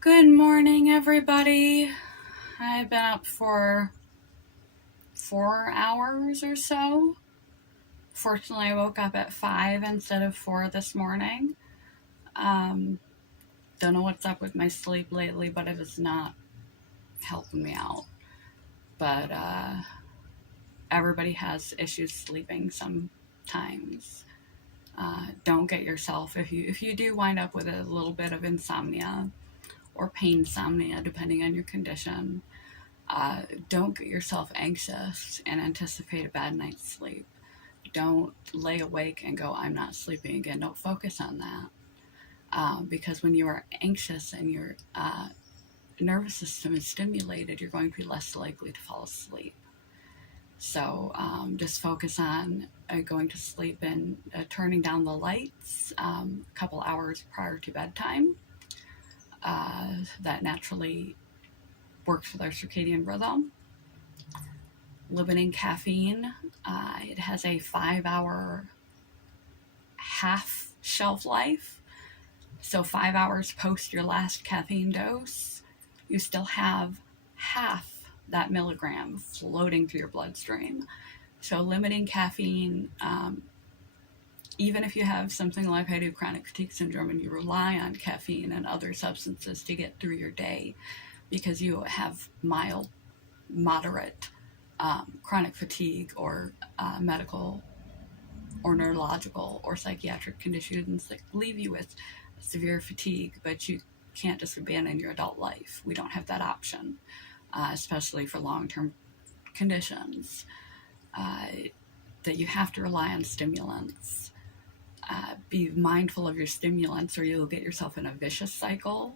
Good morning, everybody. I've been up for 4 hours or so. Fortunately, I woke up at 5 instead of 4 this morning. Um, don't know what's up with my sleep lately, but it is not helping me out. But everybody has issues sleeping sometimes. Don't get yourself if you do wind up with a little bit of insomnia or pain insomnia, depending on your condition. Don't get yourself anxious and anticipate a bad night's sleep. Don't lay awake and go, I'm not sleeping again. Don't focus on that. Because when you are anxious and your nervous system is stimulated, you're going to be less likely to fall asleep. So just focus on going to sleep and turning down the lights a couple hours prior to bedtime. That naturally works with our circadian rhythm. Limiting caffeine. It has a 5 hour half shelf life. So 5 hours post your last caffeine dose, you still have half that milligram floating through your bloodstream. So limiting caffeine, even if you have something like I do, chronic fatigue syndrome, and you rely on caffeine and other substances to get through your day because you have mild, moderate chronic fatigue or medical or neurological or psychiatric conditions that leave you with severe fatigue, but you can't just abandon your adult life. We don't have that option, especially for long-term conditions, that you have to rely on stimulants. Be mindful of your stimulants or you'll get yourself in a vicious cycle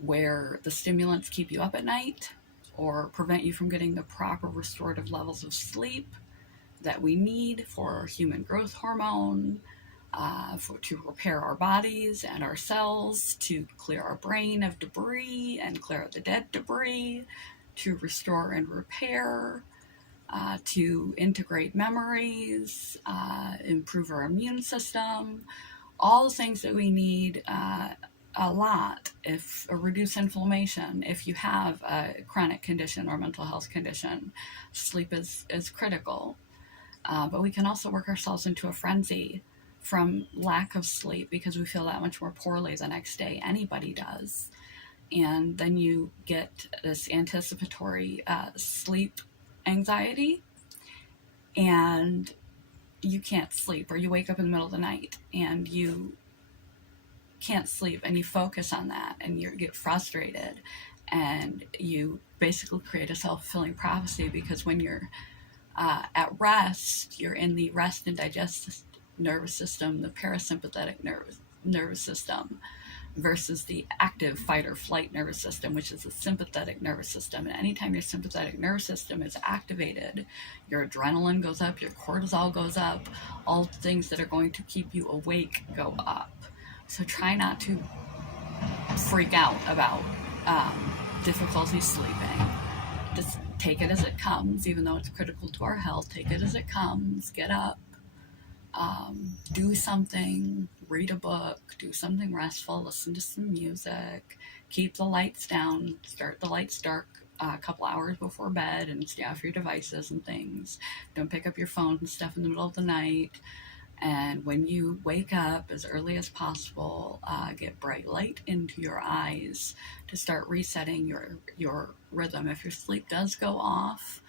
where the stimulants keep you up at night or prevent you from getting the proper restorative levels of sleep that we need for human growth hormone, to repair our bodies and our cells, to clear our brain of debris and clear out the dead debris, to restore and repair, to integrate memories, improve our immune system, all the things that we need a lot. If reduce inflammation, if you have a chronic condition or mental health condition, sleep is critical. But we can also work ourselves into a frenzy from lack of sleep because we feel that much more poorly the next day. Anybody does. And then you get this anticipatory sleep anxiety, and you can't sleep, or you wake up in the middle of the night and you can't sleep, and you focus on that and you get frustrated, and you basically create a self-fulfilling prophecy because when you're at rest, you're in the rest and digest nervous system, the parasympathetic nervous system, versus the active fight or flight nervous system, which is the sympathetic nervous system. And anytime your sympathetic nervous system is activated, your adrenaline goes up, your cortisol goes up, all things that are going to keep you awake go up. So try not to freak out about difficulty sleeping. Just take it as it comes, even though it's critical to our health. Take it as it comes. Get up. Do something. Read a book. Do something restful. Listen to some music. Keep the lights down. Start the lights dark a couple hours before bed and stay off your devices and things. Don't pick up your phone and stuff in the middle of the night. And when you wake up as early as possible, get bright light into your eyes to start resetting your rhythm. If your sleep does go off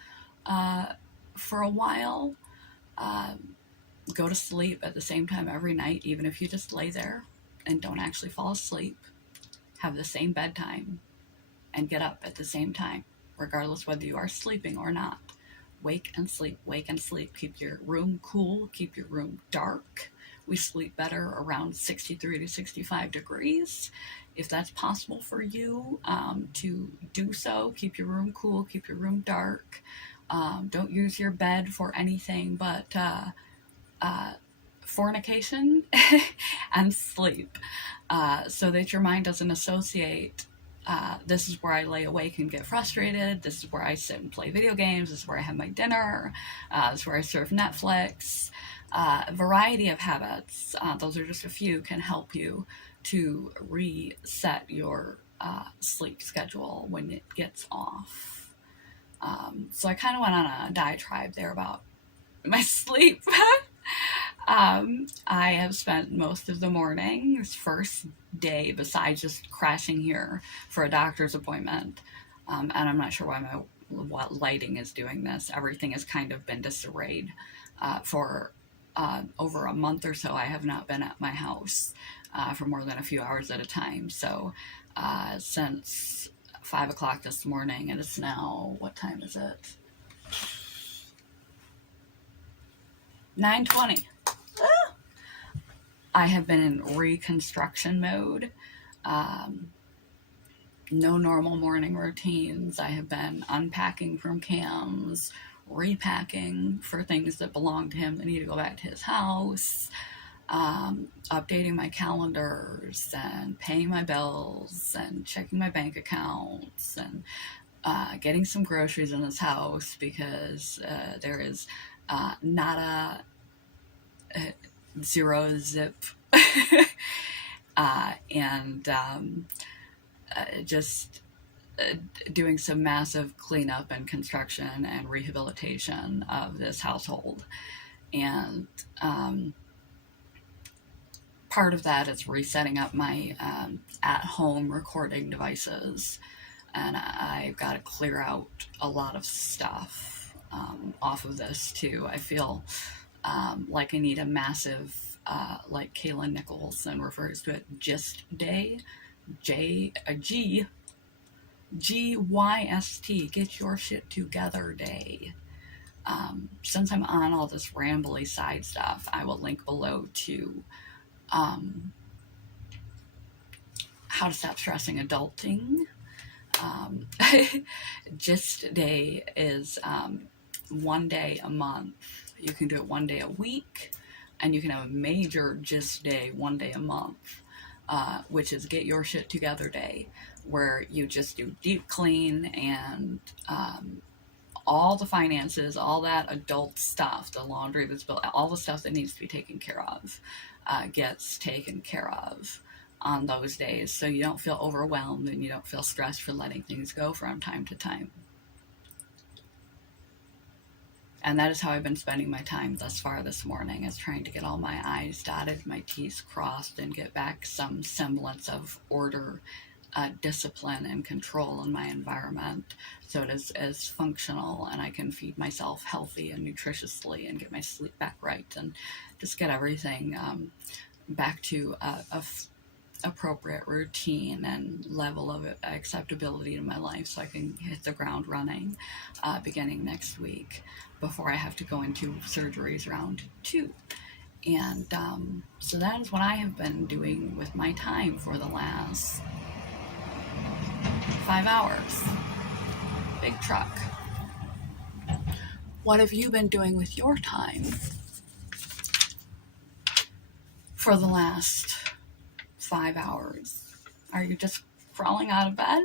for a while, go to sleep at the same time every night, even if you just lay there and don't actually fall asleep. Have the same bedtime and get up at the same time, regardless whether you are sleeping or not. Wake and sleep, wake and sleep. Keep your room cool, keep your room dark. We sleep better around 63 to 65 degrees. If that's possible for you to do so, keep your room cool, keep your room dark. Don't use your bed for anything but fornication and sleep, so that your mind doesn't associate this is where I lay awake and get frustrated. This is where I sit and play video games. This is where I have my dinner. This is where I surf Netflix. A variety of habits, those are just a few, can help you to reset your sleep schedule when it gets off. So I kind of went on a diatribe there about my sleep. I have spent most of the morning, this first day, besides just crashing here for a doctor's appointment, and I'm not sure what lighting is doing this. Everything has kind of been disarrayed for over a month or so. I have not been at my house for more than a few hours at a time. So since 5 o'clock this morning, and it's now, what time is it? 9:20. I have been in reconstruction mode. No normal morning routines. I have been unpacking from Cam's, repacking for things that belong to him that need to go back to his house, updating my calendars and paying my bills and checking my bank accounts and getting some groceries in his house because there is not a zero zip and just doing some massive cleanup and construction and rehabilitation of this household. And part of that is resetting up my at-home recording devices, and I've got to clear out a lot of stuff off of this too. I feel like I need a massive, like Kaylin Nicholson refers to it, gist day, Gyst, get your shit together day. Since I'm on all this rambly side stuff, I will link below to how to stop stressing adulting. Gist day is 1 day a month. You can do it 1 day a week, and you can have a major gist day 1 day a month, which is get your shit together day, where you just do deep clean and all the finances, all that adult stuff, the laundry that's built, all the stuff that needs to be taken care of gets taken care of on those days, so you don't feel overwhelmed and you don't feel stressed for letting things go from time to time. And that is how I've been spending my time thus far this morning, is trying to get all my I's dotted, my T's crossed, and get back some semblance of order, discipline, and control in my environment, so it is as functional and I can feed myself healthy and nutritiously and get my sleep back right and just get everything back to a appropriate routine and level of acceptability in my life, so I can hit the ground running beginning next week before I have to go into surgeries round 2. And so that is what I have been doing with my time for the last 5 hours. Big truck. What have you been doing with your time for the last 5 hours? Are you just crawling out of bed?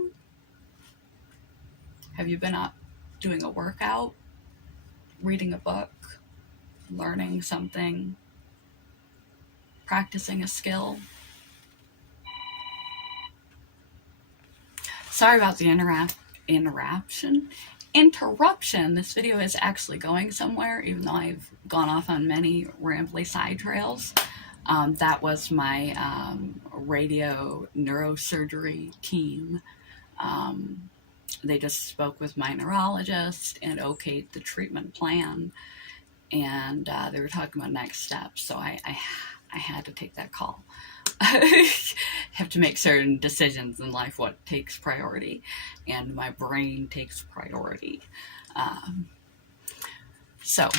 Have you been out doing a workout, reading a book, learning something, practicing a skill? Sorry about the interruption. This video is actually going somewhere, even though I've gone off on many rambly side trails. That was my radio neurosurgery team. They just spoke with my neurologist and okayed the treatment plan, and they were talking about next steps, so I had to take that call. Have to make certain decisions in life, what takes priority, and my brain takes priority. So,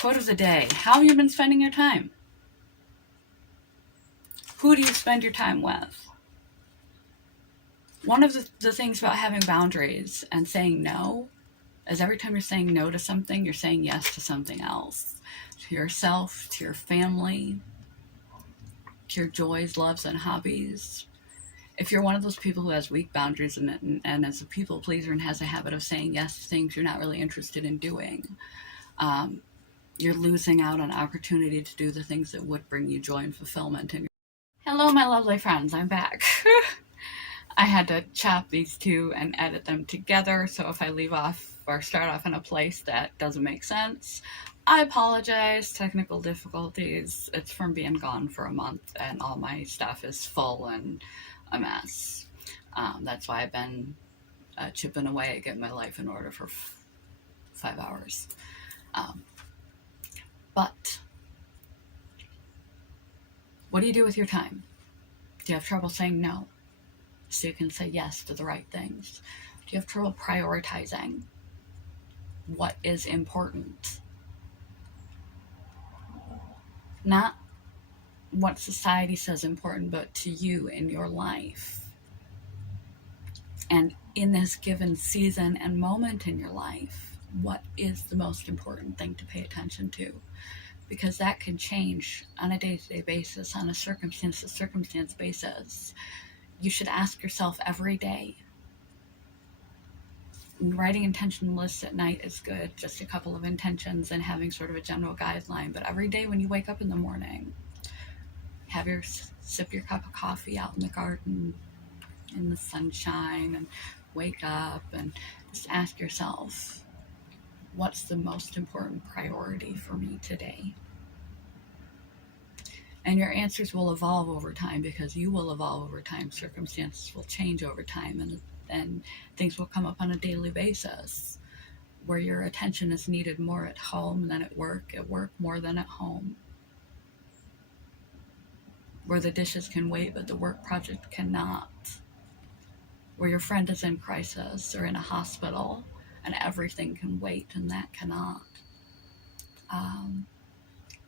quote of the day: how have you been spending your time? Who do you spend your time with? One of the things about having boundaries and saying no is every time you're saying no to something, you're saying yes to something else. To yourself, to your family, to your joys, loves, and hobbies. If you're one of those people who has weak boundaries and is a people pleaser and has a habit of saying yes to things you're not really interested in doing, you're losing out on opportunity to do the things that would bring you joy and fulfillment. Hello, my lovely friends, I'm back. I had to chop these two and edit them together, so if I leave off or start off in a place that doesn't make sense, I apologize. Technical difficulties. It's from being gone for a month, and all my stuff is full and a mess. That's why I've been chipping away at getting my life in order for 5 hours. But what do you do with your time? Do you have trouble saying no so you can say yes to the right things? Do you have trouble prioritizing what is important? Not what society says important, but to you in your life. And in this given season and moment in your life, what is the most important thing to pay attention to? Because that can change on a day-to-day basis, on a circumstance-to-circumstance basis. You should ask yourself every day. Writing intention lists at night is good, just a couple of intentions and having sort of a general guideline. But every day when you wake up in the morning, sip your cup of coffee out in the garden, in the sunshine, and wake up and just ask yourself, what's the most important priority for me today? And your answers will evolve over time because you will evolve over time. Circumstances will change over time, and things will come up on a daily basis where your attention is needed more at home than at work more than at home, where the dishes can wait but the work project cannot, where your friend is in crisis or in a hospital and everything can wait and that cannot.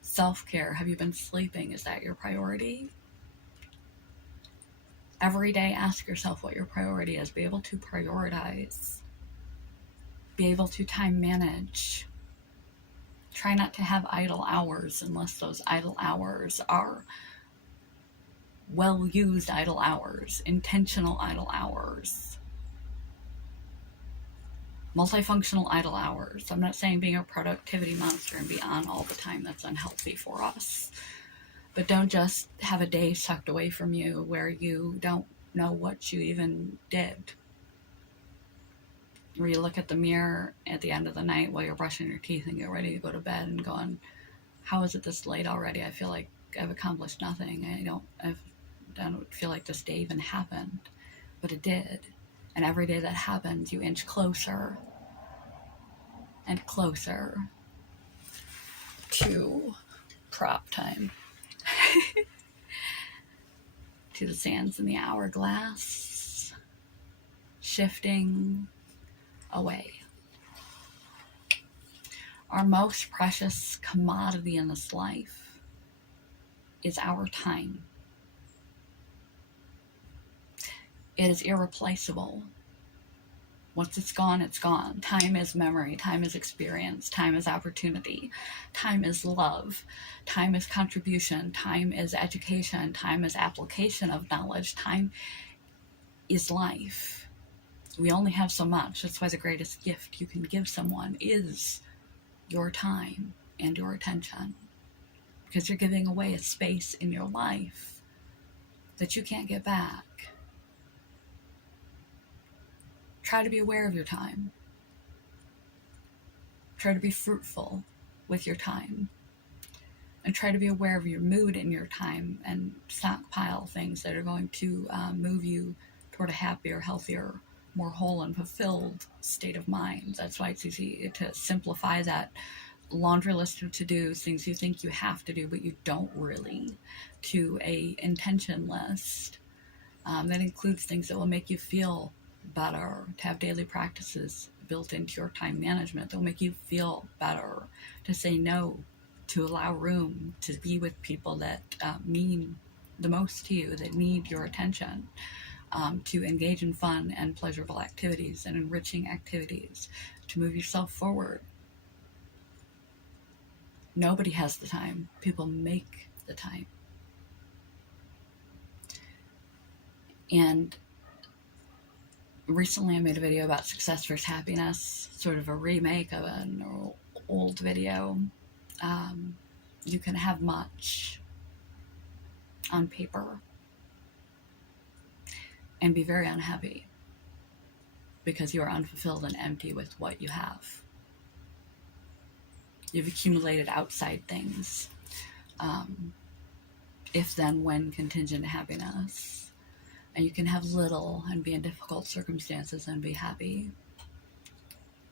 Self-care. Have you been sleeping? Is that your priority? Every day ask yourself what your priority is. Be able to prioritize. Be able to time manage. Try not to have idle hours unless those idle hours are well-used idle hours, intentional idle hours, multifunctional idle hours. I'm not saying being a productivity monster and be on all the time. That's unhealthy for us. But don't just have a day sucked away from you where you don't know what you even did. Where you look at the mirror at the end of the night while you're brushing your teeth and get ready to go to bed and going, how is it this late already? I feel like I've accomplished nothing. I don't feel like this day even happened. But it did. And every day that happens, you inch closer and closer to prop time. To the sands in the hourglass, shifting away. Our most precious commodity in this life is our time. It is irreplaceable. Once it's gone, it's gone. Time is memory. Time is experience. Time is opportunity. Time is love. Time is contribution. Time is education. Time is application of knowledge. Time is life. We only have so much. That's why the greatest gift you can give someone is your time and your attention. Because you're giving away a space in your life that you can't get back. Try to be aware of your time. Try to be fruitful with your time. And try to be aware of your mood in your time and stockpile things that are going to move you toward a happier, healthier, more whole and fulfilled state of mind. That's why it's easy to simplify that laundry list of to-dos, things you think you have to do but you don't really, to a intention list that includes things that will make you feel better, to have daily practices built into your time management that will make you feel better, to say no, to allow room to be with people that mean the most to you, that need your attention, to engage in fun and pleasurable activities and enriching activities, to move yourself forward. Nobody has the time. People make the time. And recently I made a video about success versus happiness, sort of a remake of an old video. You can have much on paper, and be very unhappy because you are unfulfilled and empty with what you have. You've accumulated outside things. If, then, when contingent happiness. And you can have little and be in difficult circumstances and be happy.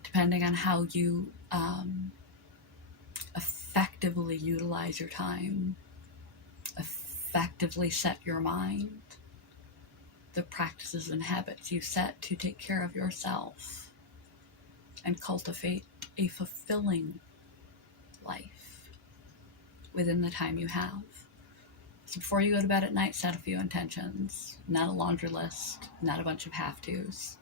Depending on how you effectively utilize your time, effectively set your mind, the practices and habits you set to take care of yourself and cultivate a fulfilling life within the time you have. So before you go to bed at night, set a few intentions. Not a laundry list, not a bunch of have-tos.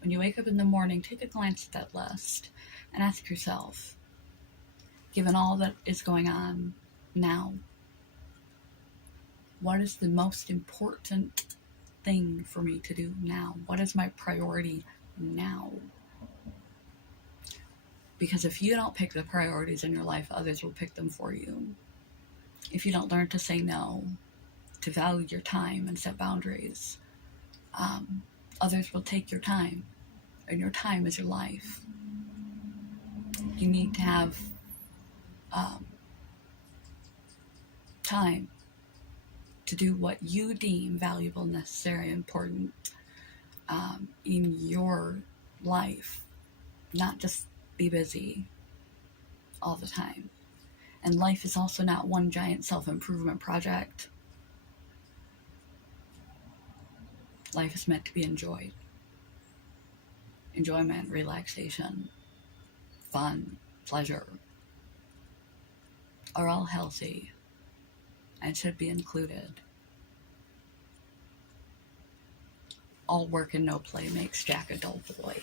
When you wake up in the morning, take a glance at that list and ask yourself, given all that is going on now, what is the most important thing for me to do now? What is my priority now? Because if you don't pick the priorities in your life, others will pick them for you. If you don't learn to say no, to value your time and set boundaries, others will take your time, and your time is your life. You need to have time to do what you deem valuable, necessary, important in your life, not just be busy all the time. And life is also not one giant self-improvement project. Life is meant to be enjoyed. Enjoyment, relaxation, fun, pleasure are all healthy and should be included. All work and no play makes Jack a dull boy.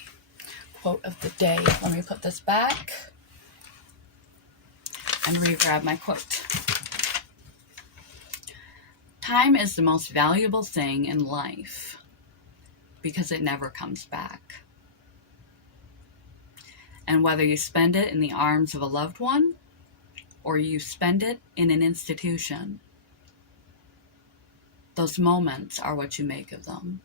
Quote of the day. Let me put this back and re-grab my quote. Time is the most valuable thing in life because it never comes back. And whether you spend it in the arms of a loved one or you spend it in an institution, those moments are what you make of them.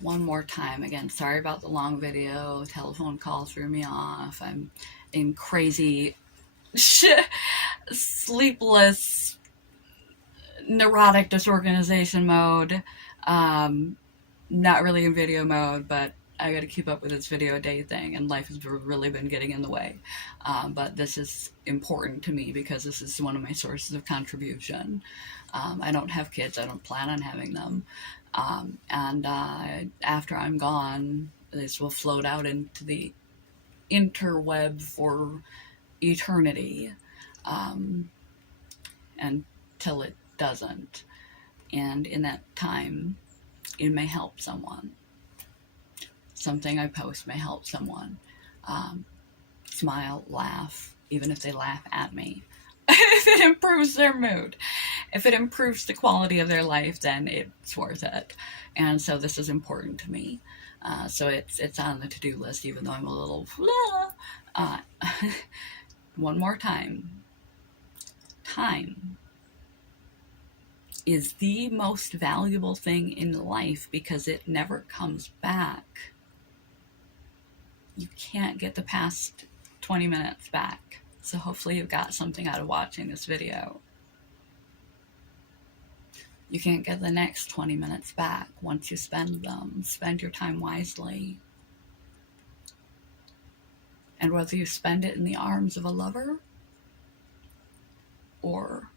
One more time. Again, sorry about the long video. Telephone call threw me off. I'm in crazy, sleepless, neurotic disorganization mode. Not really in video mode, but I got to keep up with this video a day thing, and life has really been getting in the way. But this is important to me because this is one of my sources of contribution. I don't have kids. I don't plan on having them. And after I'm gone, this will float out into the interweb for eternity, until it doesn't. And in that time, it may help someone. Something I post may help someone. Smile, laugh, even if they laugh at me. If it improves their mood, if it improves the quality of their life, then it's worth it. And so this is important to me. So it's on the to-do list, even though I'm a little one more time. Time is the most valuable thing in life because it never comes back. You can't get the past 20 minutes back. So hopefully you've got something out of watching this video. You can't get the next 20 minutes back once you spend them. Spend your time wisely. And whether you spend it in the arms of a lover or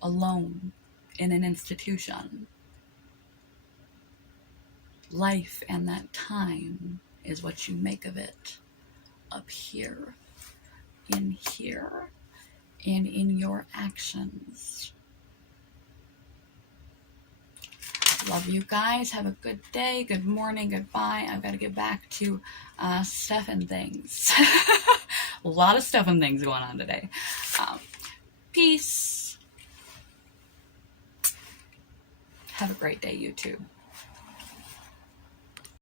alone in an institution, life and that time is what you make of it up here, in here, and in your actions. Love you guys. Have a good day, good morning, goodbye. I've got to get back to stuff and things. A lot of stuff and things going on today. Peace. Have a great day, YouTube.